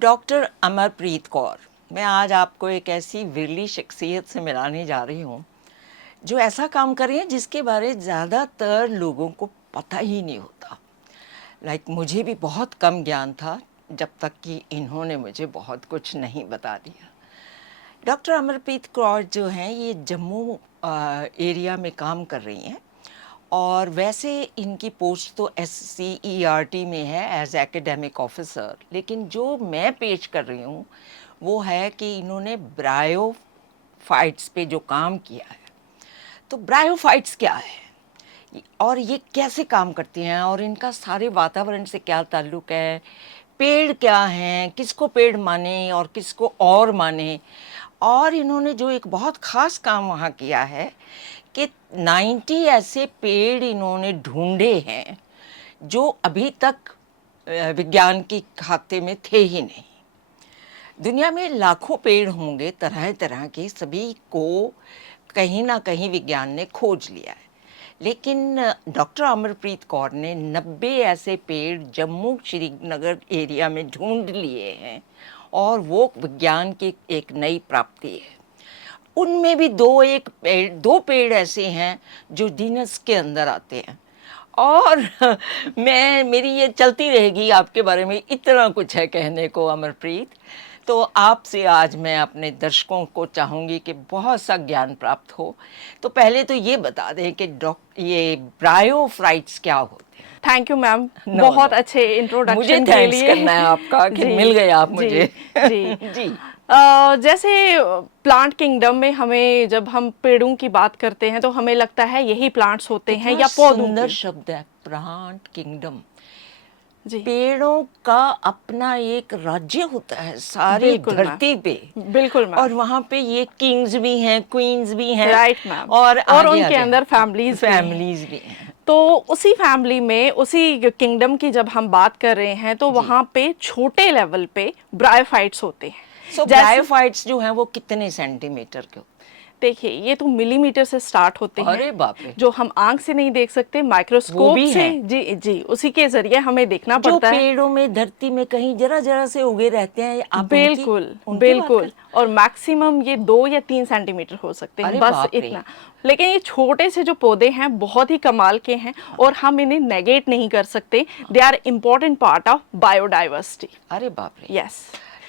Doctor Amarpreet Kaur, मैं आज आपको एक ऐसी विरली शख्सियत से मिलाने जा रही हूँ जो ऐसा काम कर रही है जिसके बारे ज़्यादातर लोगों को पता ही नहीं होता। मुझे भी बहुत कम ज्ञान था जब तक कि इन्होंने मुझे बहुत कुछ नहीं बता दिया। डॉक्टर अमरप्रीत कौर जो हैं ये जम्मू एरिया में काम कर रही हैं और वैसे इनकी पोस्ट तो SCERT में है एज एकेडमिक ऑफिसर, लेकिन जो मैं पेश कर रही हूँ वो है कि इन्होंने ब्रायोफाइट्स पे जो काम किया है। तो ब्रायोफाइट्स क्या है और ये कैसे काम करती हैं और इनका सारे वातावरण से क्या ताल्लुक़ है, पेड़ क्या हैं, किसको पेड़ माने और किसको और माने। और इन्होंने जो एक बहुत ख़ास काम वहाँ किया है कि 90 ऐसे पेड़ इन्होंने ढूंढे हैं जो अभी तक विज्ञान के खाते में थे ही नहीं। दुनिया में लाखों पेड़ होंगे तरह तरह के, सभी को कहीं ना कहीं विज्ञान ने खोज लिया है, लेकिन डॉक्टर अमरप्रीत कौर ने 90 ऐसे पेड़ जम्मू श्रीनगर एरिया में ढूंढ लिए हैं और वो विज्ञान की एक नई प्राप्ति है। उनमें भी दो पेड़ ऐसे हैं जो जीनस के अंदर आते हैं और मेरी ये चलती रहेगी, आपके बारे में इतना कुछ है कहने को अमरप्रीत। तो आपसे आज मैं अपने दर्शकों को चाहूँगी कि बहुत सा ज्ञान प्राप्त हो। तो पहले तो ये बता दें कि ये ब्रायोफाइट्स क्या होते हैं। थैंक यू मैम, नो बहुत नो, अच्छे मुझे इंट्रोडक्शन के थैंक्स लिए। करना है आपका कि मिल गए आप मुझे। जी जी। जैसे प्लांट किंगडम में हमें जब हम पेड़ों की बात करते हैं तो हमें लगता है यही प्लांट्स होते हैं कितना या पौधों सुंदर की। शब्द है प्लांट किंगडम। जी पेड़ों का अपना एक राज्य होता है सारी बिल्कुल मैम, धरती पे। बिल्कुल मैम। और वहाँ पे ये किंग्स भी हैं, क्वींस भी हैं राइट मैम। और और आगे उनके आगे अंदर फैमिलीज भी हैं। फैमिलीज भी हैं। तो उसी फैमिली में, उसी किंगडम की जब हम बात कर रहे हैं तो जी। वहाँ पे छोटे लेवल पे ब्रायोफाइट्स होते हैं। सो जैसे ब्रायोफाइट्स जो हैं वो कितने सेंटीमीटर के होते देखिए, ये तो मिलीमीटर से स्टार्ट होते हैं? हैं, अरे बाप रे। जो हम आंख से नहीं देख सकते, वो माइक्रोस्कोप भी से। हैं जी जी, उसी के जरिए हमें देखना जो पड़ता है। पेड़ों में धरती में कहीं जरा जरा से उगे रहते हैं, आप उनकी बिल्कुल उनकी बात बिल्कुल। करते और मैक्सिमम ये 2 या 3 सेंटीमीटर हो सकते हैं? हैं, अरे बस बाप रे। इतना। लेकिन ये छोटे से जो पौधे हैं बहुत ही कमाल के हैं और हम इन्हें नेगेट नहीं कर सकते। They are important part of biodiversity. अरे बाप रे। यस।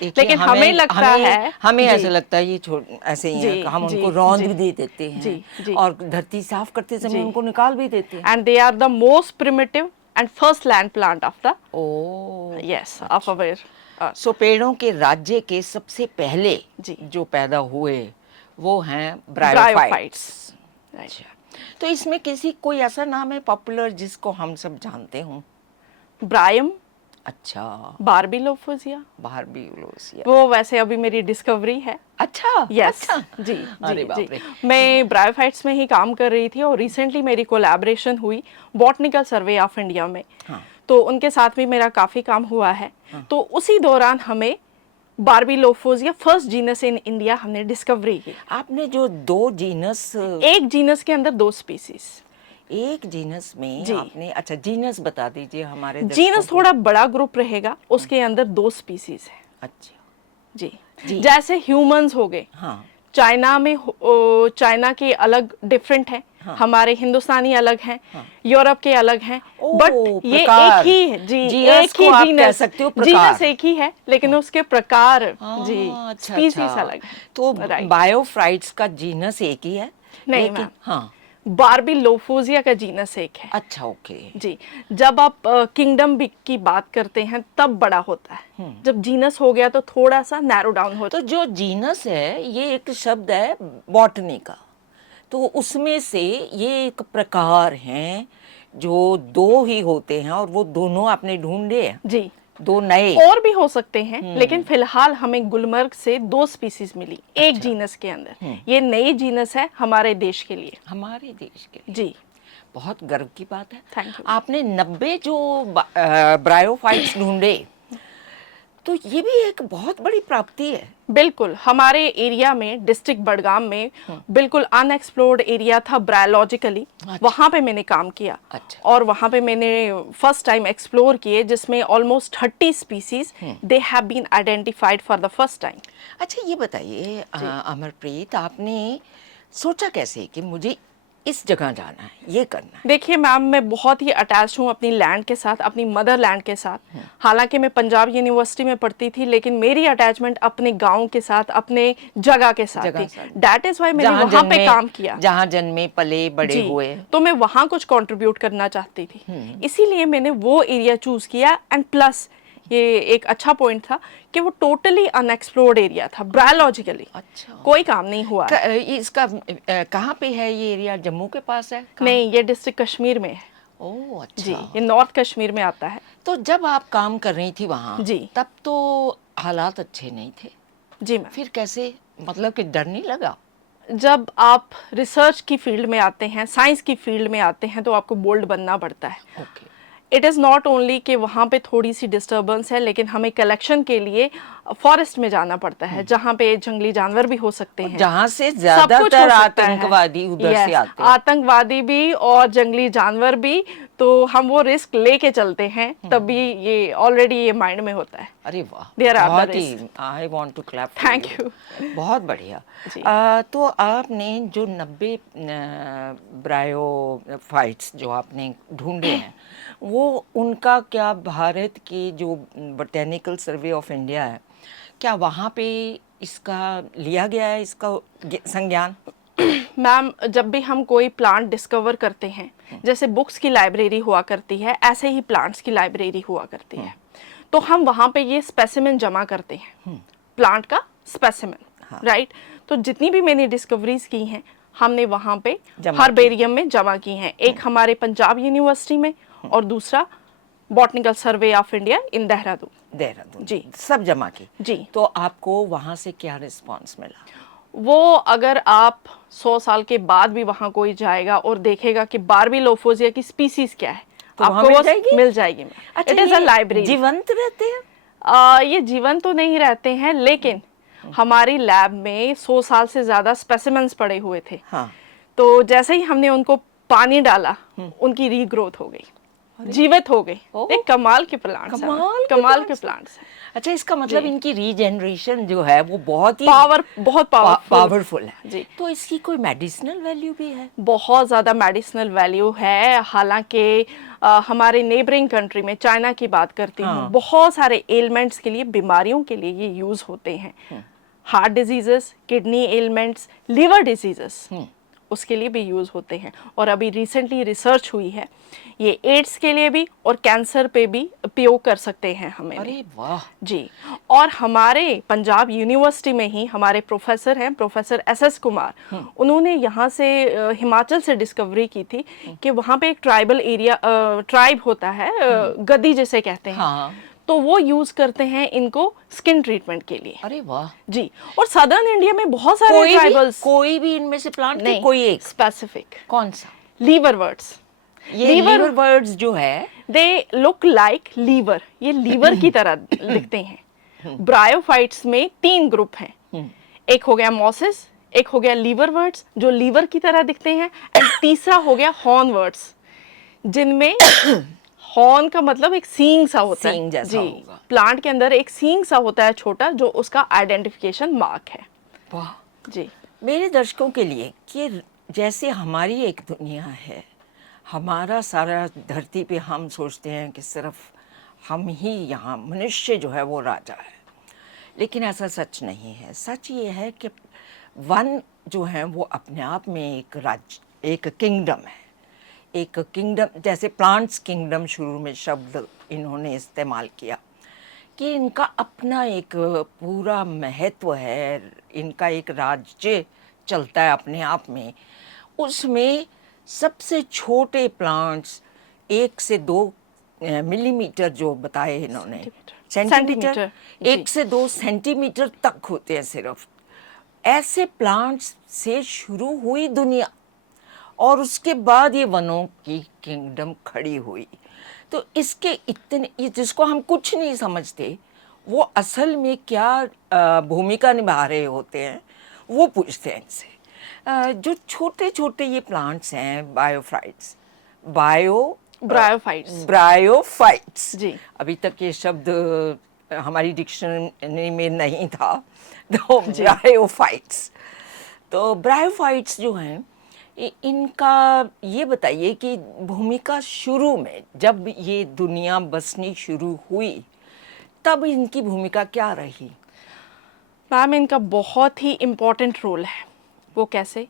देखिए लेकिन हमें लगता है हमें जी ऐसा लगता है ये ऐसे ही जी है, हम जी उनको रौंद जी भी दे देते हैं जी जी और धरती साफ करते समय जी। उनको निकाल भी देते हैं। And they are the most primitive and first land plant of the oh yes of अच्छा। अवर। सो पेड़ों के राज्य के सबसे पहले जी जो पैदा हुए वो हैं ब्रायोफाइट्स। ब्रायोफाइट्स। राइट। अच्छा, तो इसमें कोई ऐसा नाम है पॉपुलर जिसको हम सब जानते हों? ब्रायम अच्छा, बारबीलोफोजिया, बारबीलोसिया। वो वैसे अभी मेरी डिस्कवरी है। अच्छा यस। अच्छा। जी अरे जी जी। बाप रे। मैं ब्रायोफाइट्स में ही काम कर रही थी और रिसेंटली मेरी कोलैबोरेशन हुई बॉटनिकल सर्वे ऑफ इंडिया में। हाँ तो उनके साथ भी मेरा काफ़ी काम हुआ है। हाँ। तो उसी दौरान हमें बारबीलोफोजिया फर्स्ट जीनस इन इंडिया हमने डिस्कवरी की। आपने जो दो जीनस, एक जीनस के अंदर 2 स्पीसीज। एक जीनस में जी। आपने, अच्छा जीनस बता दीजिए हमारे दर्शकों जीनस को। थोड़ा बड़ा ग्रुप रहेगा, उसके अंदर 2 स्पीसीज है। अच्छा जी। जी। जैसे ह्यूमंस हो गए, हाँ चाइना में चाइना के अलग डिफरेंट हैं, हाँ हमारे हिंदुस्तानी अलग हैं, हाँ। यूरोप के अलग हैं। ओ बट ये एक प्रकार, ही है जी, जीनस एक को ही आप कह जीनस। सकते हो जीनस प्रकार। एक ही है लेकिन उसके प्रकार जी हाँ अच्छा स्पीसीज अच्छा। अलग है। तो राइट। बायोफाइट्स का जीनस एक ही है, नहीं लेकिन मैम, हाँ। बारबीलोफोजिया का जीनस एक है। अच्छा ओके। जी। जब आप किंगडम की बात करते हैं तब बड़ा होता है, जब जीनस हो गया तो थोड़ा सा नैरो डाउन होता तो जो जीनस है ये एक शब्द है बॉटनी का, तो उसमें से ये एक प्रकार हैं जो दो ही होते हैं और वो दोनों आपने ढूंढे हैं, है। जी। दो नए। और भी हो सकते हैं लेकिन फिलहाल हमें गुलमर्ग से 2 स्पीसीज मिली एक अच्छा। जीनस के अंदर। ये नई जीनस है हमारे देश के लिए। हमारे देश के लिए जी। बहुत गर्व की बात है। Thank you. आपने 90 जो ब्रायोफाइट्स ढूंढे, तो ये भी एक बहुत बड़ी प्राप्ति है। बिल्कुल, हमारे एरिया में डिस्ट्रिक्ट बडगाम में बिल्कुल अनएक्सप्लोर्ड एरिया था ब्रायोलॉजिकली, वहाँ पे मैंने काम किया। अच्छा। और वहाँ पे मैंने फर्स्ट टाइम एक्सप्लोर किए, जिसमें almost 30 species they have been identified for the first time. अच्छा ये बताइए अमरप्रीत, आपने सोचा कैसे कि मुझे इस जगह जाना है, ये करना है? देखिए मैम, मैं बहुत ही अटैच हूँ अपनी लैंड के साथ, अपनी मदर लैंड के साथ। हालांकि मैं पंजाब यूनिवर्सिटी में पढ़ती थी, लेकिन मेरी अटैचमेंट अपने गांव के साथ, अपने जगह के साथ जगह थी। साथ। दैट इज वाई मैंने जहाँ वहां पे जन्मे, काम किया। जहाँ जन्मे पले बड़े जी, हुए। तो मैं वहां कुछ कंट्रीब्यूट करना चाहती थी, इसीलिए मैंने वो एरिया चूज किया। एंड प्लस ये एक अच्छा पॉइंट था कि वो टोटली अनएक्सप्लोर्ड एरिया था ब्रायोलॉजिकली। अच्छा। कोई काम नहीं हुआ है। इसका कहाँ पे है ये एरिया? जम्मू के पास है? कहाँ? नहीं, ये डिस्ट्रिक्ट कश्मीर में है। ओह जी, अच्छा। ये नॉर्थ कश्मीर में आता है। तो जब आप काम कर रही थी वहाँ, जी। तब तो हालात अच्छे नहीं थे, जी मैम। फिर कैसे, मतलब कि डर नहीं लगा? जब आप रिसर्च की फील्ड में आते हैं, साइंस की फील्ड में आते हैं, तो आपको बोल्ड बनना पड़ता है। Okay. It is not only कि वहाँ पे थोड़ी सी डिस्टर्बेंस है, लेकिन हमें कलेक्शन के लिए फॉरेस्ट में जाना पड़ता है, जहाँ पे जंगली जानवर भी हो सकते हैं, जहाँ से सब कुछ ज्यादातर हो सकता है। आतंकवादी उधर से Yes, आते हैं। आतंकवादी भी और जंगली जानवर भी, तो हम वो रिस्क लेके चलते हैं, तभी ये ऑलरेडी ये माइंड में होता है। अरे वाह, There are बहुत the ही, I want to clap. Thank you. बहुत बढ़िया। जी। तो आपने जो 90 ब्रायोफाइट्स जो आपने ढूंढे हैं, वो उनका क्या भारत की जो बोटेनिकल सर्वे ऑफ इंडिया है, क्या वहाँ पे इसका लिया गया है, इसका संज्ञान? मैम, जब भी हम कोई प्लांट डिस्कवर करते हैं, जैसे बुक्स की लाइब्रेरी हुआ करती है, ऐसे ही प्लांट्स की लाइब्रेरी हुआ करती है। तो हम वहाँ पे ये स्पेसिमेन जमा करते हैं, प्लांट का स्पेसिमेन, राइट। तो जितनी भी मैंने डिस्कवरीज की हैं, हमने वहाँ पे हर्बेरियम में जमा की हैं। एक हमारे पंजाब यूनिवर्सिटी में और दूसरा botanical survey of India in Dehradun. Dehradun ji. सब जमा की? जी। तो आपको वहाँ से क्या रिस्पांस मिला? वो अगर आप 100 साल के बाद भी वहां कोई जाएगा और देखेगा कि बारबीलोफोजिया की स्पीसीज क्या है, तो आपको मिल वो जाएगी? मिल जाएगी। अच्छा, इट इज अ ये लाइब्रेरी। जीवंत रहते हैं? ये जीवन तो नहीं रहते हैं, लेकिन हमारी लैब में 100 साल से ज्यादा स्पेसिमेंस पड़े हुए थे। हाँ। तो जैसे ही हमने उनको पानी डाला, उनकी रीग्रोथ हो गई, जीवित हो गई। एक कमाल के प्लांट्स हैं, कमाल के प्लांट्स हैं। अच्छा, इसका मतलब इनकी रीजनरेशन जो है वो बहुत ही बहुत पावरफुल है। जी। तो इसकी कोई मेडिसिनल वैल्यू भी है? बहुत ज़्यादा मेडिसिनल वैल्यू है। हालांकि हमारे नेबरिंग कंट्री में, चाइना की बात करती हूँ, बहुत सारे एलिमेंट्स के लिए, बीमारियों के लिए ये यूज़ होते हैं। Heart diseases, kidney elements, liver diseases, उसके लिए भी यूज़ होते हैं। और अभी रिसेंटली रिसर्च हुई है, ये एड्स के लिए भी और कैंसर पे भी उपयोग कर सकते हैं हमें। अरे वाह। जी। और हमारे पंजाब यूनिवर्सिटी में ही हमारे प्रोफेसर हैं, प्रोफेसर एस कुमार, उन्होंने यहाँ से हिमाचल से डिस्कवरी की थी कि वहाँ पे एक ट्राइबल एरिया, ट्राइब होता है, गद्दी जिसे कहते हैं। हाँ। तो वो यूज करते हैं इनको स्किन ट्रीटमेंट के लिए। अरे वाह। जी। और सदर्न इंडिया में बहुत सारे ट्राइबल्स। कोई भी इनमें से प्लांट नहीं, कोई एक स्पेसिफिक। कौन सा? लीवरवर्ट्स। ये लीवर बर्ड्स जो है, दे लुक लाइक लीवर, ये लीवर की तरह दिखते हैं। ब्रायोफाइट्स में 3 ग्रुप हैं। एक हो गया मॉसिस, एक हो गया लीवरवर्ट्स जो लीवर की तरह दिखते हैं, एंड तीसरा हो गया हॉर्नवर्ट्स, जिनमें हॉर्न का मतलब एक सींग सा होता है। सींग जैसा जी। होगा। प्लांट के अंदर एक सींग सा होता है छोटा, जो उसका आइडेंटिफिकेशन मार्क है। वाह। जी। मेरे दर्शकों के लिए कि जैसे हमारी एक दुनिया है, हमारा सारा धरती पे हम सोचते हैं कि सिर्फ हम ही यहाँ, मनुष्य जो है वो राजा है, लेकिन ऐसा सच नहीं है। सच ये है कि वन जो है वो अपने आप में एक राज्य, एक किंगडम है। एक किंगडम, जैसे प्लांट्स किंगडम शुरू में शब्द इन्होंने इस्तेमाल किया, कि इनका अपना एक पूरा महत्व है, इनका एक राज्य चलता है अपने आप में। उसमें सबसे छोटे प्लांट्स 1 से 2 मिलीमीटर जो बताए इन्होंने, सेंटीमीटर, 1 से 2 सेंटीमीटर तक होते हैं सिर्फ। ऐसे प्लांट्स से शुरू हुई दुनिया, और उसके बाद ये वनों की किंगडम खड़ी हुई। तो इसके इतने, जिसको हम कुछ नहीं समझते, वो असल में क्या भूमिका निभा रहे होते हैं वो पूछते हैं इनसे। जो छोटे छोटे ये प्लांट्स हैं बायोफाइट्स, ब्रायोफाइट्स। ब्रायोफाइट्स, जी अभी तक ये शब्द हमारी डिक्शनरी में नहीं था, तो जी ब्रायोफाइट्स। तो ब्रायोफाइट्स जो हैं इनका ये बताइए कि भूमिका शुरू में जब ये दुनिया बसनी शुरू हुई तब इनकी भूमिका क्या रही? मैम, इनका बहुत ही इम्पोर्टेंट रोल है। वो कैसे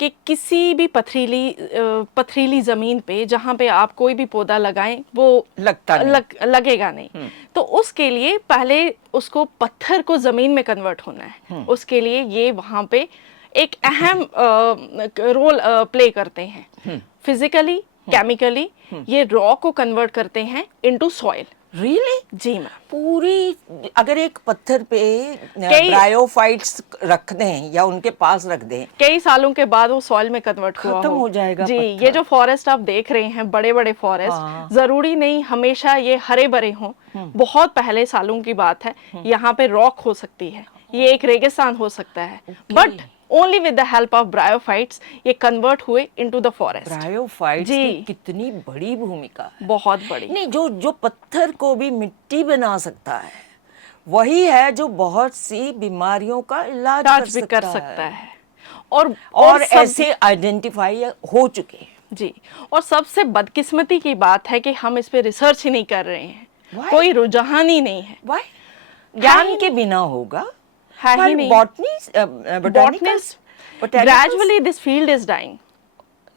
कि किसी भी पथरीली ज़मीन पे जहाँ पे आप कोई भी पौधा लगाएं वो लगता नहीं। लगेगा नहीं। तो उसके लिए पहले उसको पत्थर को ज़मीन में कन्वर्ट होना है। उसके लिए ये वहाँ पे एक अहम रोल प्ले करते हैं। फिजिकली, केमिकली ये रॉ को कन्वर्ट करते हैं इनटू सॉइल। रियली? जी मैम। पूरी, अगर एक पत्थर पे कई ब्रायोफाइट्स रख दें या उनके पास रख दें, कई सालों के बाद वो सॉइल में कन्वर्ट हुआ खत्म हो जाएगा जी। पत्थर। ये जो फॉरेस्ट आप देख रहे हैं, बड़े बड़े फॉरेस्ट, हाँ। जरूरी नहीं हमेशा ये हरे भरे हों। बहुत पहले सालों की बात है, यहाँ पे रॉक हो सकती है, ये एक रेगिस्तान हो सकता है, but only with the help of bryophytes ये कन्वर्ट हुए इनटू द फॉरेस्ट। ब्रायोफाइट्स जी। की कितनी बड़ी भूमिका है। बहुत बड़ी। नहीं, जो जो पत्थर को भी मिट्टी बना सकता है वही है जो बहुत सी बीमारियों का इलाज इलाज भी कर है। सकता है। और ऐसे आइडेंटिफाई हो चुके हैं। जी। और सबसे बदकिस्मती की बात है कि हम इस पे रिसर्च ही नहीं कर रहे हैं। Why? कोई रुझान ही नहीं है। Why? है ज्ञान ही के बिना होगा। है ही नहीं। Botanist gradually this field is dying.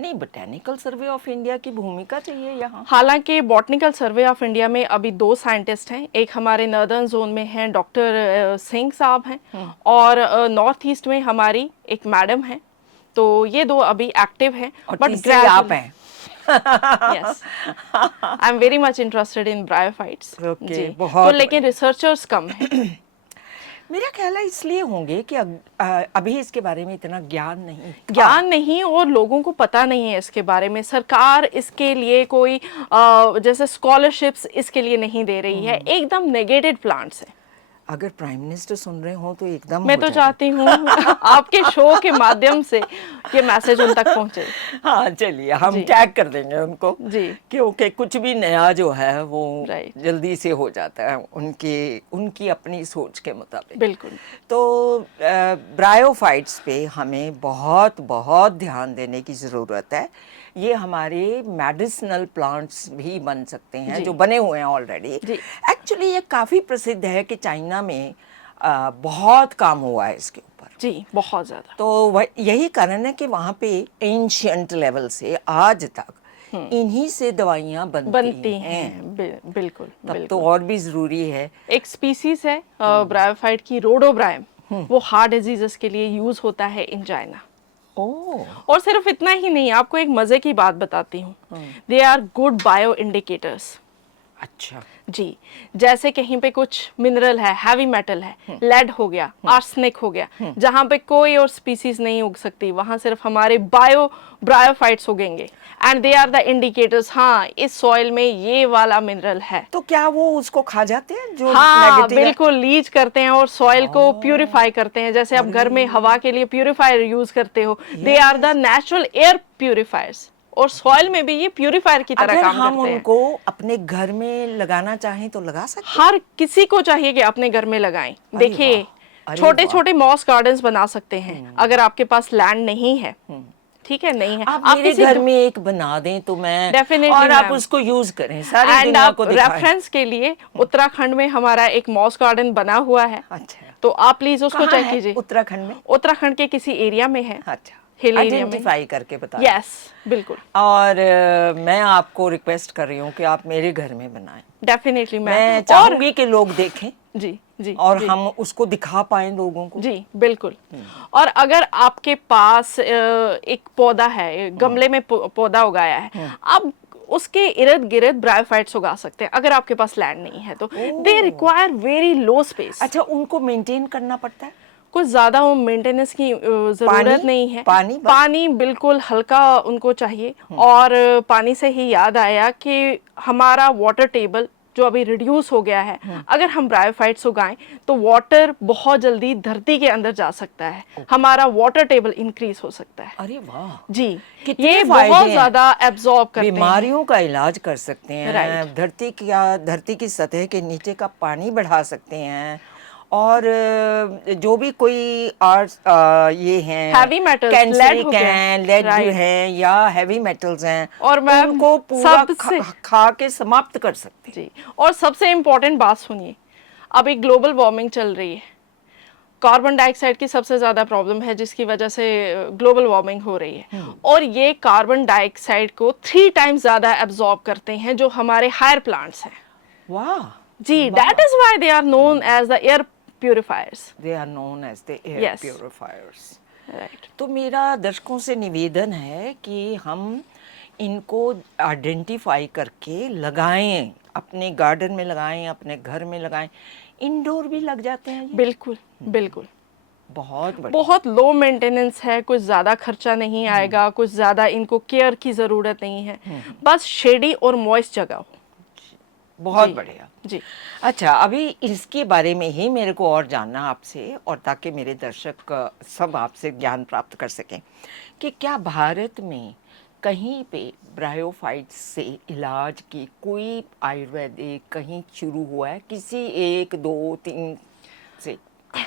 नहीं, बोटेनिकल सर्वे ऑफ इंडिया की भूमिका चाहिए यहाँ। हालांकि बॉटनिकल सर्वे ऑफ इंडिया में अभी 2 साइंटिस्ट हैं। एक हमारे नॉर्दर्न जोन में हैं, डॉक्टर सिंह साहब हैं, और नॉर्थ ईस्ट में हमारी एक मैडम हैं। तो ये 2 अभी एक्टिव हैं। बट आप हैं। Yes, I am very much interested in bryophytes. Okay, जी। बहुत तो लेकिन रिसर्चर्स कम हैं। मेरा ख्याल है इसलिए होंगे कि अभी इसके बारे में इतना ज्ञान नहीं था। ज्ञान नहीं, और लोगों को पता नहीं है इसके बारे में। सरकार इसके लिए कोई जैसे स्कॉलरशिप्स इसके लिए नहीं दे रही है। एकदम नेगेटेड प्लांट्स है। अगर प्राइम मिनिस्टर सुन रहे हो तो एकदम मैं हो तो जाएगा। चाहती हूँ आपके शो के माध्यम से ये मैसेज उन तक पहुंचे। हाँ, चलिए हम जी। टैग कर देंगे उनको जी। क्योंकि कुछ भी नया जो है वो Right. जल्दी से हो जाता है उनकी अपनी सोच के मुताबिक। बिल्कुल। तो ब्रायोफाइट्स पे हमें बहुत बहुत ध्यान देने की ज़रूरत है। ये हमारे मेडिसिनल प्लांट्स भी बन सकते हैं, जी। जो बने हुए हैं ऑलरेडी। जी। एक्चुअली ये काफ़ी प्रसिद्ध है कि चाइना में बहुत काम हुआ है इसके ऊपर। जी, बहुत ज़्यादा। तो यही कारण है कि वहाँ पे एंशियंट लेवल से आज तक इन्हीं से दवाइयाँ बनती हैं। बिल्कुल। तब तो और भी ज़रूरी है। एक स्पीसीज है ब्रायोफाइट की, रोडोब्रायम, वो हार्ट डिजीजेस के लिए यूज होता है इन चाइना। ओह। और सिर्फ इतना ही नहीं, आपको एक मजे की बात बताती हूँ। They are good bioindicators. अच्छा। जी। जैसे कहीं पे कुछ मिनरल है, हैवी मेटल है, लेड हो गया, आर्सेनिक हो गया, जहाँ पे कोई और स्पीसीज नहीं उग सकती, वहां सिर्फ हमारे ब्रायोफाइट्स उगेंगे। And they are the indicators. हाँ, इस सॉइल में ये वाला मिनरल है। तो क्या वो उसको खा जाते हैं जो हाँ, नेगेटिव है? बिल्कुल लीच करते हैं और सॉइल को प्यूरिफाई करते हैं। जैसे आप घर में हवा के लिए प्यूरिफायर यूज करते हो, they are the natural air purifiers. और सॉइल में भी ये प्यूरिफायर की तरह अगर काम हम करते हैं। उनको अपने घर में लगाना चाहें तो लगा सकते हैं? हर किसी को चाहिए कि अपने घर में लगाएं। अरे देखिए, वाह, अरे छोटे वाह। छोटे मॉस गार्डन्स बना सकते हैं अगर आपके पास लैंड नहीं है। ठीक है, नहीं है, आप मेरे किसी घर में एक बना दें तो मैं Definitely, और आप ma'am. उसको यूज करें, सारी एंड दुनिया आप को दिखाएं। रेफरेंस के लिए उत्तराखंड में हमारा एक मॉस गार्डन बना हुआ है। अच्छा। तो आप प्लीज उसको कहाँ चेक है? कीजिए। उत्तराखंड में? उत्तराखंड के किसी एरिया में है। अच्छा। हिल एरिया में। आइडेंटिफाई करके बता। यस, बिल्कुल। और मैं आपको रिक्वेस्ट कर रही हूँ कि आप मेरे घर में बनाएं। डेफिनेटली मैं और चाहूंगी कि लोग देखें जी जी और जी, हम उसको दिखा पाएं लोगों को। जी बिल्कुल। और अगर आपके पास एक पौधा है, गमले में पौधा उगाया है, आप उसके इर्द गिर्द ब्रायोफाइट्स उगा सकते हैं अगर आपके पास लैंड नहीं है तो। They require very low space. अच्छा, उनको मेंटेन करना पड़ता है? कुछ ज्यादा वो मेंटेनेंस की जरूरत नहीं है। पानी बिल्कुल हल्का उनको चाहिए। और पानी से ही याद आया कि हमारा वाटर टेबल जो अभी रिड्यूस हो गया है, अगर हम ब्रायोफाइट्स उगाएं तो वाटर बहुत जल्दी धरती के अंदर जा सकता है, हमारा वाटर टेबल इंक्रीज हो सकता है। अरे वाह, जी, कितने ये फायदे बहुत हैं। ज्यादा एब्जॉर्ब करते हैं। बीमारियों का इलाज कर सकते हैं, राइट। धरती की सतह के नीचे का पानी बढ़ा सकते हैं, और जो भी कोई आर्ट्स ये हैं हैवी मेटल्स, लेड हो कैंसरिक गया, हैं, लेड राइट, हैं या हैवी मेटल्स हैं, और मैम उनको पूरा सबसे खा के समाप्त कर सकते हैं। जी, और सबसे इम्पोर्टेंट बात सुनिए, अभी ग्लोबल वार्मिंग चल रही है, कार्बन डाइऑक्साइड की सबसे ज़्यादा प्रॉब्लम है जिसकी वजह से ग्लोबल वार्मिंग हो रही है, और ये कार्बन डाइऑक्साइड को 3 टाइम्स ज़्यादा एब्जॉर्ब करते हैं जो हमारे हायर प्लांट्स हैं। वाह जी, that is why they are known as the air purifiers. They are known as the air Yes. Purifiers. Right. तो मेरा दर्शकों से निवेदन है कि हम इनको आइडेंटिफाई करके लगाएं, अपने गार्डन में लगाएं, अपने घर में लगाएं। इंडोर भी लग जाते हैं ये? बिल्कुल बिल्कुल, बहुत बढ़िया। बहुत लो मेंटेनेंस है, कुछ ज़्यादा खर्चा नहीं आएगा, कुछ ज़्यादा इनको केयर की ज़रूरत नहीं है, बस शेडी और मॉइस्ट जगह हो। बहुत जी, बढ़िया जी। अच्छा, अभी इसके बारे में ही मेरे को और जानना आपसे, और ताकि मेरे दर्शक सब आपसे ज्ञान प्राप्त कर सकें कि क्या भारत में कहीं पे ब्रायोफाइट्स से इलाज की कोई आयुर्वेदिक कहीं शुरू हुआ है, किसी 1 2 3 से?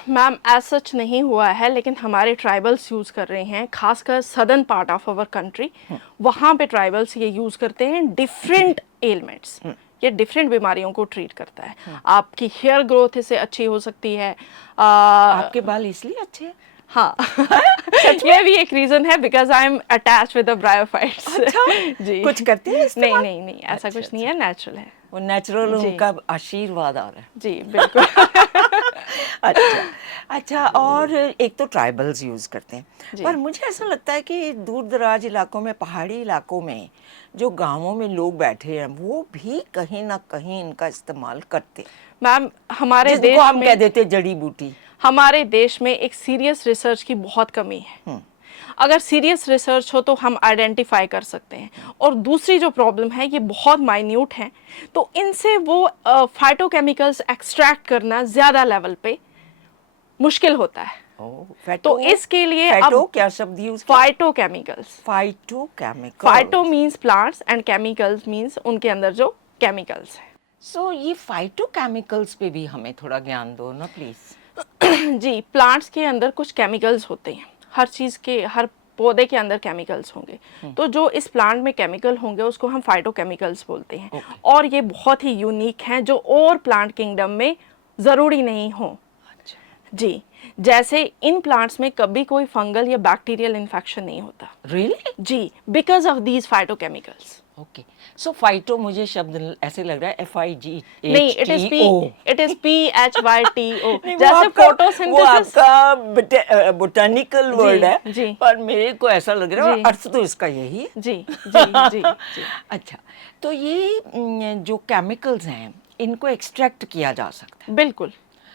मैम एज सच नहीं हुआ है, लेकिन हमारे ट्राइबल्स यूज़ कर रहे हैं, खासकर southern part of our country, वहाँ पे ट्राइबल्स ये यूज़ करते हैं डिफरेंट एलिमेंट्स। ये डिफरेंट बीमारियों को ट्रीट करता है। आपकी हेयर ग्रोथ इससे अच्छी हो सकती है। आपके बाल इसलिए अच्छे हैं? हाँ ये भी एक रीजन है, because I am attach with the bryophytes. अच्छा, जी, कुछ करते हैं नहीं इस्तेमाल? नहीं नहीं, ऐसा अच्छा, कुछ नहीं है, नेचुरल है। वो नेचुरल, जी। उनका आशीर्वाद आ रहा है। जी बिल्कुल। अच्छा अच्छा, और एक तो ट्राइबल्स यूज़ करते हैं, जी। पर मुझे ऐसा लगता है कि दूर दराज इलाकों में, पहाड़ी इलाकों में जो गांवों में लोग बैठे हैं वो भी कहीं ना कहीं इनका इस्तेमाल करते हैं, मैम हमारे जिनको देश हम में, कह देते हैं जड़ी बूटी। हमारे देश में एक सीरियस रिसर्च की बहुत कमी है। अगर सीरियस रिसर्च हो तो हम आइडेंटिफाई कर सकते हैं, और दूसरी जो प्रॉब्लम है ये बहुत माइन्यूट है, तो इनसे वो फाइटोकेमिकल्स एक्सट्रैक्ट करना ज़्यादा लेवल पे मुश्किल होता है। फैटो, तो इसके लिए फैटो अब क्या शब्द use? Phytochemicals. Phytochemical. Phyto means plants and chemicals means उनके अंदर जो केमिकल्स है। सो ये फाइटोकेमिकल्स पे भी हमें थोड़ा ज्ञान दो ना प्लीज। जी, प्लांट्स के अंदर कुछ केमिकल्स होते हैं, हर चीज़ के, हर पौधे के अंदर केमिकल्स होंगे, तो जो इस प्लांट में केमिकल होंगे उसको हम फाइटोकेमिकल्स बोलते हैं। और ये बहुत ही यूनिक हैं, जो और प्लांट किंगडम में ज़रूरी नहीं हो। जी, जैसे इन प्लांट्स में कभी कोई फंगल या बैक्टीरियल इन्फेक्शन नहीं होता। रियली? जी, because of these phytochemicals. Okay, so phyto मुझे शब्द ऐसे लग रहा है FIGHTO। नहीं, इट इज PHYTO, नहीं, जैसे वो फोटोसिंथेसिस। आपका बोटानिकल वर्ड है, जी। पर मेरे को ऐसा लग रहा है जी। अर्थ तो इसका यही है। जी जी जी जी। अच्छा, तो ये जो केमिकल्स हैं इनको एक्सट्रैक्ट किया जा सकता है, बिल्कुल,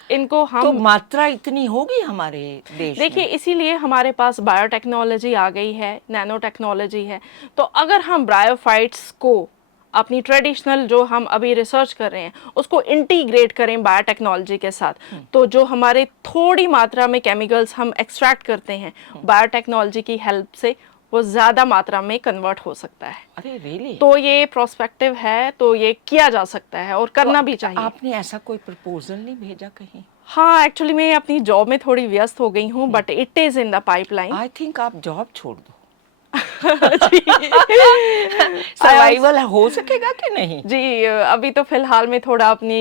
इनको तो हम मात्रा इतनी होगी हमारे देश देखिए, में? इसीलिए हमारे पास बायोटेक्नोलॉजी आ गई है, नैनो टेक्नोलॉजी है। तो अगर हम ब्रायोफाइट्स को अपनी ट्रेडिशनल जो हम अभी रिसर्च कर रहे हैं उसको इंटीग्रेट करें बायोटेक्नोलॉजी के साथ, तो जो हमारे थोड़ी मात्रा में केमिकल्स हम एक्सट्रैक्ट करते हैं बायोटेक्नोलॉजी की हेल्प से, वो ज़्यादा मात्रा में कन्वर्ट हो सकता है। अरे रियली? तो ये प्रोस्पेक्टिव है, तो ये किया जा सकता है और करना भी चाहिए। आपने ऐसा कोई प्रपोजल नहीं भेजा कहीं? हाँ, एक्चुअली मैं अपनी जॉब में थोड़ी व्यस्त हो गई हूँ, but it is in the pipeline. I think आप जॉब छोड़ दो। सर्वाइवल हो सकेगा कि नहीं? जी, अभी तो फिलहाल मैं थोड़ा अपनी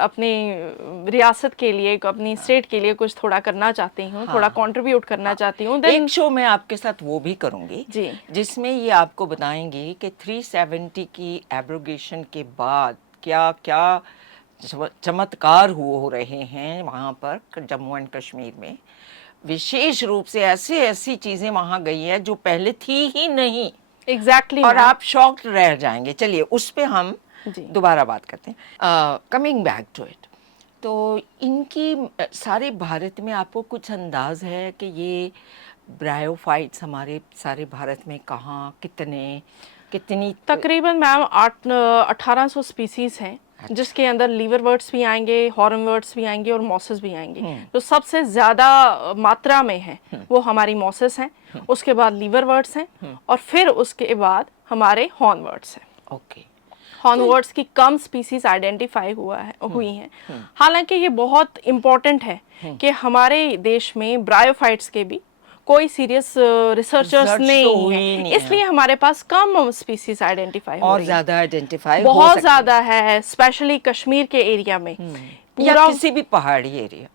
अपनी रियासत के लिए, अपनी स्टेट के लिए कुछ थोड़ा करना चाहती हूँ, थोड़ा कंट्रीब्यूट करना चाहती हूँ। एक शो मैं आपके साथ वो भी करूंगी जी, जिसमें ये आपको बताएंगे कि 370 की एब्रोगेशन के बाद क्या क्या चमत्कार हो रहे हैं वहाँ पर जम्मू एंड कश्मीर में। विशेष रूप से ऐसी ऐसी चीजें वहाँ गई है जो पहले थी ही नहीं, एग्जैक्टली और आप शॉक्ड रह जाएंगे। चलिए उस पे हम जी। दोबारा बात करते हैं। कमिंग बैक टू इट, तो इनकी सारे भारत में आपको कुछ अंदाज है कि ये ब्रायोफाइट्स हमारे सारे भारत में कहाँ, कितनी? तकरीबन मैम 1800 स्पीसीज हैं जिसके अंदर लीवरवर्ट्स भी आएंगे, हॉर्नवर्ट्स भी आएंगे और मॉसेस भी आएंगे। जो सबसे ज़्यादा मात्रा में है वो हमारी मॉसेस हैं, उसके बाद लीवरवर्ट्स हैं और फिर उसके बाद हमारे हॉर्नवर्ट्स हैं। ओके। हॉर्नवर्ट्स की कम स्पीसीज आइडेंटिफाई हुई हैं। हालांकि ये बहुत इम्पोर्टेंट है कि हमारे देश में ब्रायोफाइट्स के भी कोई सीरियस रिसर्चर्स Research तो नहीं हुई है, ही नहीं है। इसलिए हमारे पास कम स्पीसीज आइडेंटिफाई हो और रही हैं। ज्यादा आइडेंटिफाई हो बहुत सकती ज़्यादा है, स्पेशली कश्मीर के एरिया में। है। या पूरा किसी भी पहाड़ी एरिया।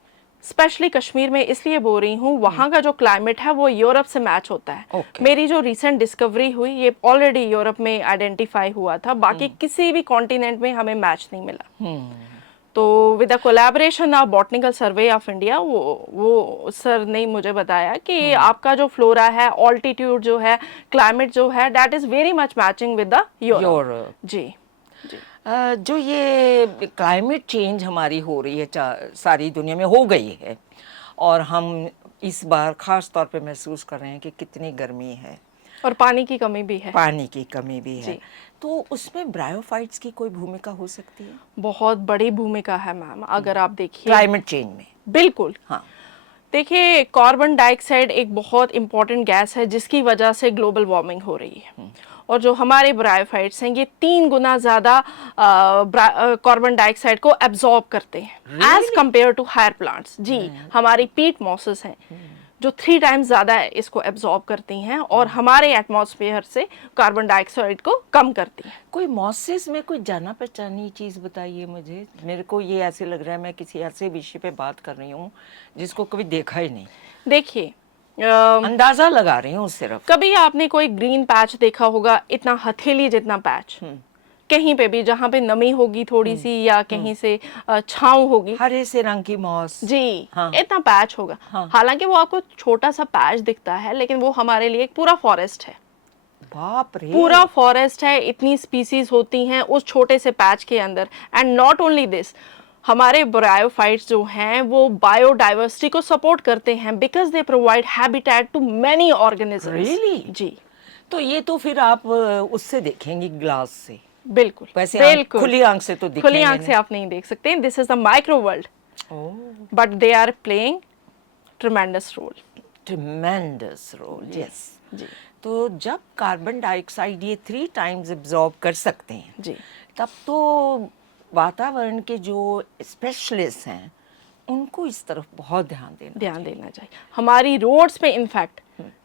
स्पेशली कश्मीर में इसलिए बोल रही हूँ, वहाँ का जो क्लाइमेट है वो यूरोप से मैच होता है। Okay. मेरी जो रिसेंट डिस्कवरी हुई ये ऑलरेडी यूरोप में आइडेंटिफाई हुआ था, बाकी किसी भी कॉन्टिनेंट में हमें मैच नहीं मिला। तो with the collaboration of botanical survey of India, वो सर ने मुझे बताया कि आपका जो फ्लोरा है, ऑल्टीट्यूड जो है, क्लाइमेट जो है, that is very much matching with the Europe. Europe. जी जी जो ये क्लाइमेट चेंज हमारी हो रही है सारी दुनिया में हो गई है, और हम इस बार खास तौर पे महसूस कर रहे हैं कि कितनी गर्मी है, और पानी की कमी भी है। पानी की कमी भी है। जी। तो उसमें ब्रायोफाइट्स की कोई भूमिका हो सकती है बहुत बड़ी भूमिका है मैम, अगर आप देखिए क्लाइमेट चेंज में? बिल्कुल। हाँ। देखिए, कार्बन डाइऑक्साइड एक बहुत इंपॉर्टेंट गैस है जिसकी वजह से ग्लोबल वार्मिंग हो रही है। और जो हमारे ब्रायोफाइट्स हैं ये 3 गुना ज़्यादा कार्बन डाइऑक्साइड को एब्जॉर्ब करते हैं as compare to higher plants. जी, हमारी पीट मॉसेस हैं जो 3 टाइम्स ज़्यादा इसको एब्जॉर्ब करती हैं और हमारे एटमॉस्फेयर से कार्बन डाइऑक्साइड को कम करती हैं। कोई मॉसेस में कोई जाना पहचानी चीज़ बताइए मुझे। मेरे को ये ऐसे लग रहा है मैं किसी ऐसे विषय पे बात कर रही हूँ जिसको कभी देखा ही नहीं। देखिए, अंदाजा लगा रही हूँ सिर्फ। कभी आपने कोई ग्रीन पैच देखा होगा, इतना हथेली जितना पैच, कहीं पे भी जहाँ पे नमी होगी थोड़ी सी या कहीं से छांव होगी, हरे से रंग की मॉस। जी, हाँ। इतना पैच होगा। हाँ। हालांकि वो आपको छोटा सा पैच दिखता है, लेकिन वो हमारे लिए एक पूरा फॉरेस्ट है। बाप रे। पूरा फॉरेस्ट है, इतनी स्पीसीज होती हैं उस छोटे से पैच के अंदर। एंड नॉट ओनली दिस, हमारे ब्रायोफाइट्स जो हैं वो बायोडाइवर्सिटी को सपोर्ट करते हैं because they provide habitat to many organisms. Really? जी, तो ये तो फिर आप उससे देखेंगी ग्लास से। बिल्कुल। वैसे बिल्कुल खुली आंख से तो दिखेंगे खुली आंख से आप नहीं देख सकते। This is the micro world, but they are playing tremendous role. Tremendous role. Yes. जी तो जब कार्बन डाइऑक्साइड ये 3 टाइम्स एब्जॉर्ब कर सकते हैं, जी तब तो वातावरण के जो स्पेशलिस्ट हैं उनको इस तरफ बहुत ध्यान देना चाहिए। हमारी रोड्स पे इनफैक्ट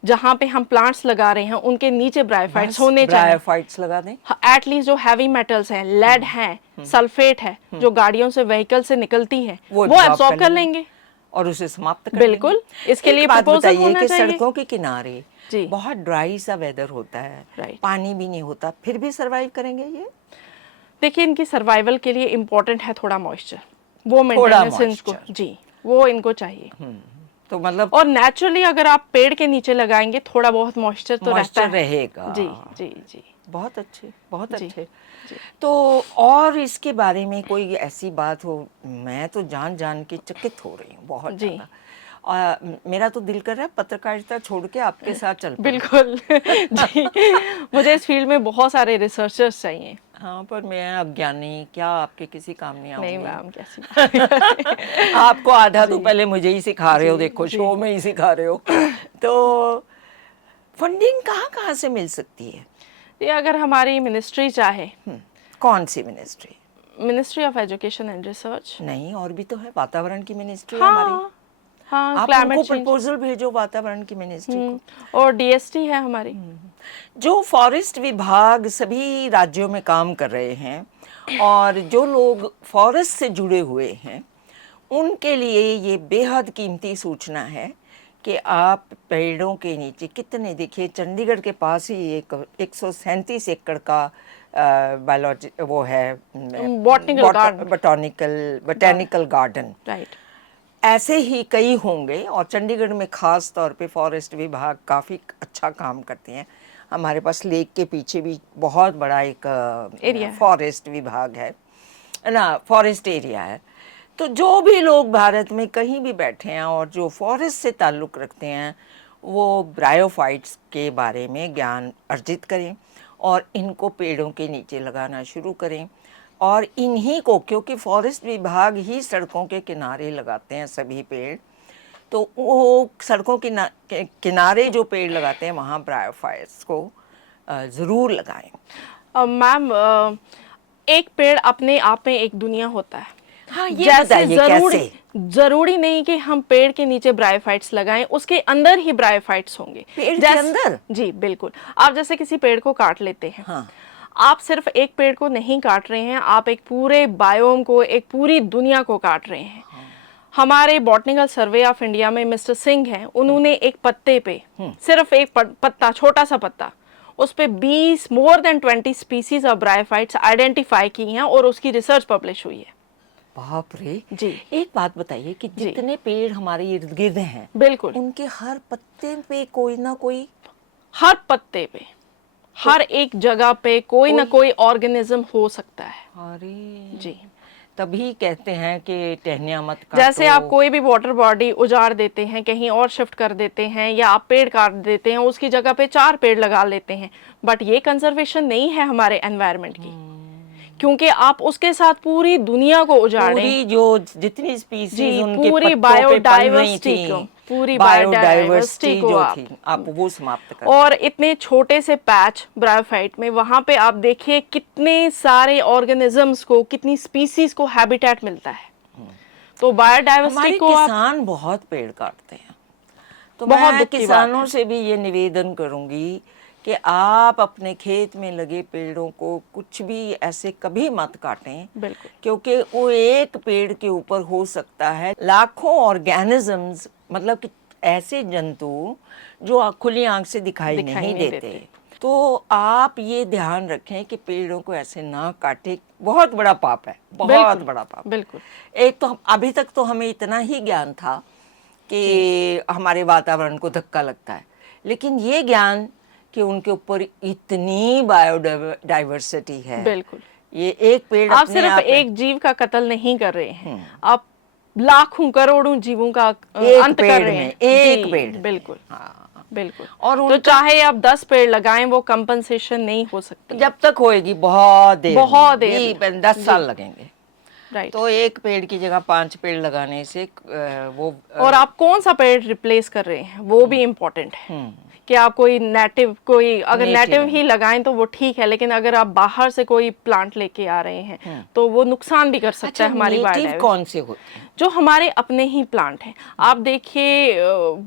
जहाँ पे हम प्लांट्स लगा रहे हैं उनके नीचे ब्रायोफाइट्स होने चाहिए। ब्रायोफाइट्स लगा दें। एटलीस्ट जो हैवी मेटल्स हैं, लेड है, सल्फेट है, जो गाड़ियों से व्हीकल से निकलती है, वो एब्जॉर्ब कर लेंगे और उसे समाप्त कर बिल्कुल देंगे। इसके लिए एक बात प्रपोजल बताइए होना कि चाहिए। सड़कों के किनारे जी। बहुत ड्राई सा वेदर होता है, Right. पानी भी नहीं होता, फिर भी सरवाइव करेंगे ये? देखिए, इनकी सर्वाइवल के लिए इम्पोर्टेंट है थोड़ा मॉइस्चर, वो मेंटेनेंस इनको, जी, वो इनको चाहिए। तो मतलब और नेचुरली अगर आप पेड़ के नीचे लगाएंगे थोड़ा बहुत मॉइस्चर तो रहता है। रहेगा। जी जी जी, बहुत अच्छे, बहुत जी, अच्छे। जी। तो और इसके बारे में कोई ऐसी बात हो, मैं तो जान जान के चकित हो रही हूँ बहुत जी। ज़्यादा। मेरा तो दिल कर रहा है पत्रकारिता छोड़ के आपके साथ चल पड़ूं। बिल्कुल जी, मुझे इस फील्ड में बहुत सारे रिसर्चर्स चाहिए। हाँ, पर मैं अज्ञानी, क्या आपके किसी काम नहीं आऊंगी? नहीं मैम, कैसी बात। आपको आधा तो जी। पहले मुझे ही सिखा रहे हो, जी, देखो जी। शो में ही सिखा रहे हो। तो फंडिंग कहाँ कहाँ से मिल सकती है? ये अगर हमारी मिनिस्ट्री चाहे, कौन सी ministry? Ministry of education and research. नहीं, और भी तो है, वातावरण की मिनिस्ट्री है हमारी। हाँ हाँ, आप क्लाइमेट उनको चेंज प्रपोजल भेजो वातावरण की मिनिस्ट्री को। और डीएसटी है हमारी। जो फॉरेस्ट विभाग सभी राज्यों में काम कर रहे हैं और जो लोग फॉरेस्ट से जुड़े हुए हैं, उनके लिए ये बेहद कीमती सूचना है कि आप पेड़ों के नीचे कितने, देखिए चंडीगढ़ के पास ही एक 137 एकड़ का बायोलॉजी वो है, बॉटनिकल गार्डन। राइट। ऐसे ही कई होंगे और चंडीगढ़ में ख़ास तौर पे फॉरेस्ट विभाग काफ़ी अच्छा काम करते हैं। हमारे पास लेक के पीछे भी बहुत बड़ा एक एरिया फॉरेस्ट विभाग है ना, फॉरेस्ट एरिया है। तो जो भी लोग भारत में कहीं भी बैठे हैं और जो फॉरेस्ट से ताल्लुक़ रखते हैं, वो ब्रायोफाइट्स के बारे में ज्ञान अर्जित करें और इनको पेड़ों के नीचे लगाना शुरू करें। और इन्हीं को, क्योंकि फॉरेस्ट विभाग ही सड़कों के किनारे लगाते हैं सभी पेड़, तो वो सड़कों के किनारे जो पेड़ लगाते हैं वहाँ ब्रायोफाइट्स को ज़रूर लगाएं। मैम, एक पेड़ अपने आप में एक दुनिया होता है। हाँ, ये जैसे बताइए कैसे? जरूरी नहीं कि हम पेड़ के नीचे ब्रायोफाइट्स लगाएं, उसके अंदर ही ब्रायोफाइट्स होंगे। पेड़ के अंदर? जी बिल्कुल। आप जैसे किसी पेड़ को काट लेते हैं, हाँ। आप सिर्फ एक पेड़ को नहीं काट रहे हैं, आप एक पूरे बायोम को, एक पूरी दुनिया को काट रहे हैं। हमारे बॉटनिकल सर्वे ऑफ इंडिया में मिस्टर सिंह हैं, उन्होंने एक पत्ते पे, सिर्फ एक पत्ता, छोटा सा पत्ता, उस पे 20 more than 20 species of bryophytes identify की हैं और उसकी रिसर्च पब्लिश हुई है। बाप रे जी। एक बात बताइए कि जितने पेड़ हमारे इर्द गिर्द हैं, बिल्कुल, उनके हर पत्ते पे कोई ना कोई, हर पत्ते पे, हर एक जगह पे कोई ना कोई ऑर्गेनिज्म हो सकता है। अरे जी, तभी कहते हैं कि टहनियाँ मत काटो। जैसे आप कोई भी वाटर बॉडी उजाड़ देते हैं, कहीं और शिफ्ट कर देते हैं, या आप पेड़ काट देते हैं, उसकी जगह पे 4 पेड़ लगा लेते हैं, बट ये कंजर्वेशन नहीं है हमारे एनवायरनमेंट की, क्योंकि आप उसके साथ पूरी दुनिया को उजाड़ें। पूरी जो जितनी स्पीसीज उनके पूरी पत्तों पे पल रही बायोडाइवर्सिटी थी, को, पूरी बायोडाइवर्सिटी को जो आप थी, आप वो समाप्त कर। और इतने छोटे से पैच ब्रायोफाइट में, वहां पे आप देखिए कितने सारे ऑर्गेनिजम्स को, कितनी स्पीसीज को हैबिटेट मिलता है। तो बायोडाइवर्सिटी को किसान बहुत पेड़ काटते हैं, तो बहुत मैं दुख की बात किसानों है। से भी ये निवेदन करूंगी कि आप अपने खेत में लगे पेड़ों को कुछ भी ऐसे कभी मत काटें, बिल्कुल, क्योंकि वो एक पेड़ के ऊपर हो सकता है लाखों ऑर्गेनिजम्स, मतलब कि ऐसे जंतु जो खुली आंख से दिखाई नहीं देते। तो आप ये ध्यान रखें कि पेड़ों को ऐसे ना काटे, बहुत बड़ा पाप है, बहुत बड़ा पाप। बिल्कुल। एक तो अभी तक तो हमें इतना ही ज्ञान था कि हमारे वातावरण को धक्का लगता है, लेकिन ये ज्ञान कि उनके ऊपर इतनी बायोडाइवर्सिटी है। बिल्कुल, ये एक पेड़ आप अपने सिर्फ आप एक जीव का कत्ल नहीं कर रहे हैं, आप लाखों करोड़ों जीवों का एक अंत कर पेड़ रहे में, हैं। एक जी, पेड़। बिल्कुल, हाँ। बिल्कुल। और तो चाहे आप 10 पेड़ लगाएं, वो कंपनसेशन नहीं हो सकती। जब तक होएगी बहुत देर, बहुत देर, 10 साल लगेंगे। राइट। तो एक पेड़ की जगह 5 पेड़ लगाने से वो और आप कौन सा पेड़ रिप्लेस कर रहे हैं, वो भी इम्पोर्टेंट है। कि आप कोई अगर नेटिव ही लगाएं तो वो ठीक है, लेकिन अगर आप बाहर से कोई प्लांट लेके आ रहे हैं तो वो नुकसान भी कर सकता है हमारी बायोडाइवर्सिटी। कौन से होते हैं? जो हमारे अपने ही प्लांट हैं। आप देखिए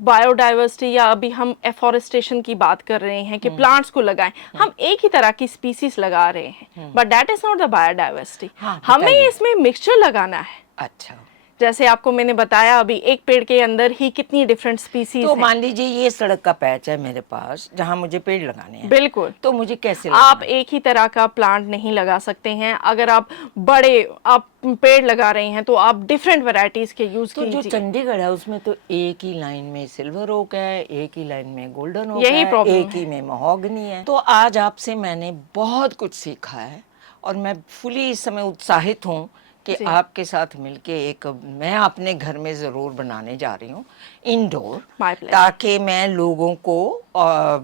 बायोडाइवर्सिटी, या अभी हम एफॉरेस्टेशन की बात कर रहे हैं कि प्लांट्स को लगाएं, हम एक ही तरह की स्पीसीज लगा रहे हैं, but that is not the biodiversity. हमें इसमें मिक्सचर लगाना है। अच्छा, जैसे आपको मैंने बताया, अभी एक पेड़ के अंदर ही कितनी डिफरेंट स्पीसीज तो हैं। मान लीजिए ये सड़क का पैच है मेरे पास जहाँ मुझे पेड़ लगाने हैं, बिल्कुल, तो मुझे कैसे आप एक ही तरह का प्लांट नहीं लगा सकते हैं। अगर आप पेड़ लगा रहे हैं तो आप डिफरेंट वैरायटीज के यूज तो जो कीजिए। चंडीगढ़ है उसमें तो एक ही लाइन में सिल्वर ओक है, एक ही लाइन में गोल्डन ओक यही है, प्रॉब्लम एक ही में महोगनी है। तो आज आपसे मैंने बहुत कुछ सीखा है और मैं फुली इस समय उत्साहित हूँ कि आपके साथ मिलके मैं अपने घर में ज़रूर बनाने जा रही हूँ इंडोर, ताकि मैं लोगों को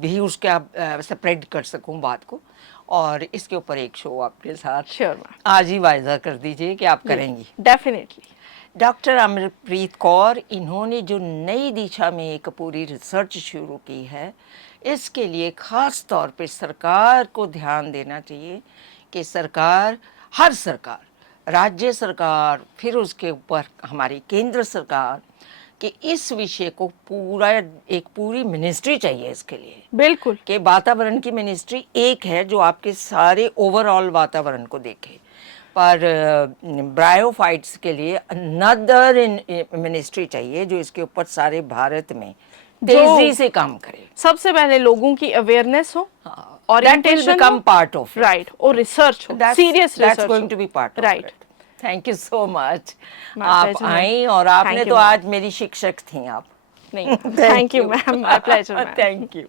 भी उसका स्प्रेड कर सकूँ बात को, और इसके ऊपर एक शो आपके साथ श्योर आज ही वायदा कर दीजिए कि आप करेंगी। डेफिनेटली। डॉक्टर अमरप्रीत कौर, इन्होंने जो नई दिशा में एक पूरी रिसर्च शुरू की है, इसके लिए ख़ास तौर पे सरकार को ध्यान देना चाहिए कि हर सरकार, राज्य सरकार, फिर उसके ऊपर हमारी केंद्र सरकार, कि इस विषय को एक पूरी मिनिस्ट्री चाहिए इसके लिए। बिल्कुल, कि वातावरण की मिनिस्ट्री एक है जो आपके सारे ओवरऑल वातावरण को देखे, पर ब्रायोफाइट्स के लिए अनदर मिनिस्ट्री चाहिए जो इसके ऊपर सारे भारत में तेजी से काम करे। सबसे पहले लोगों की अवेयरनेस हो, orientation become part of it. right, और रिसर्च हो, serious research, that's going to be part of right. it. Thank you so much. My आप pleasure, आई और आपने Thank तो you, आज मेरी शिक्षक थी आप। नहीं, thank you ma'am, my pleasure. Thank you.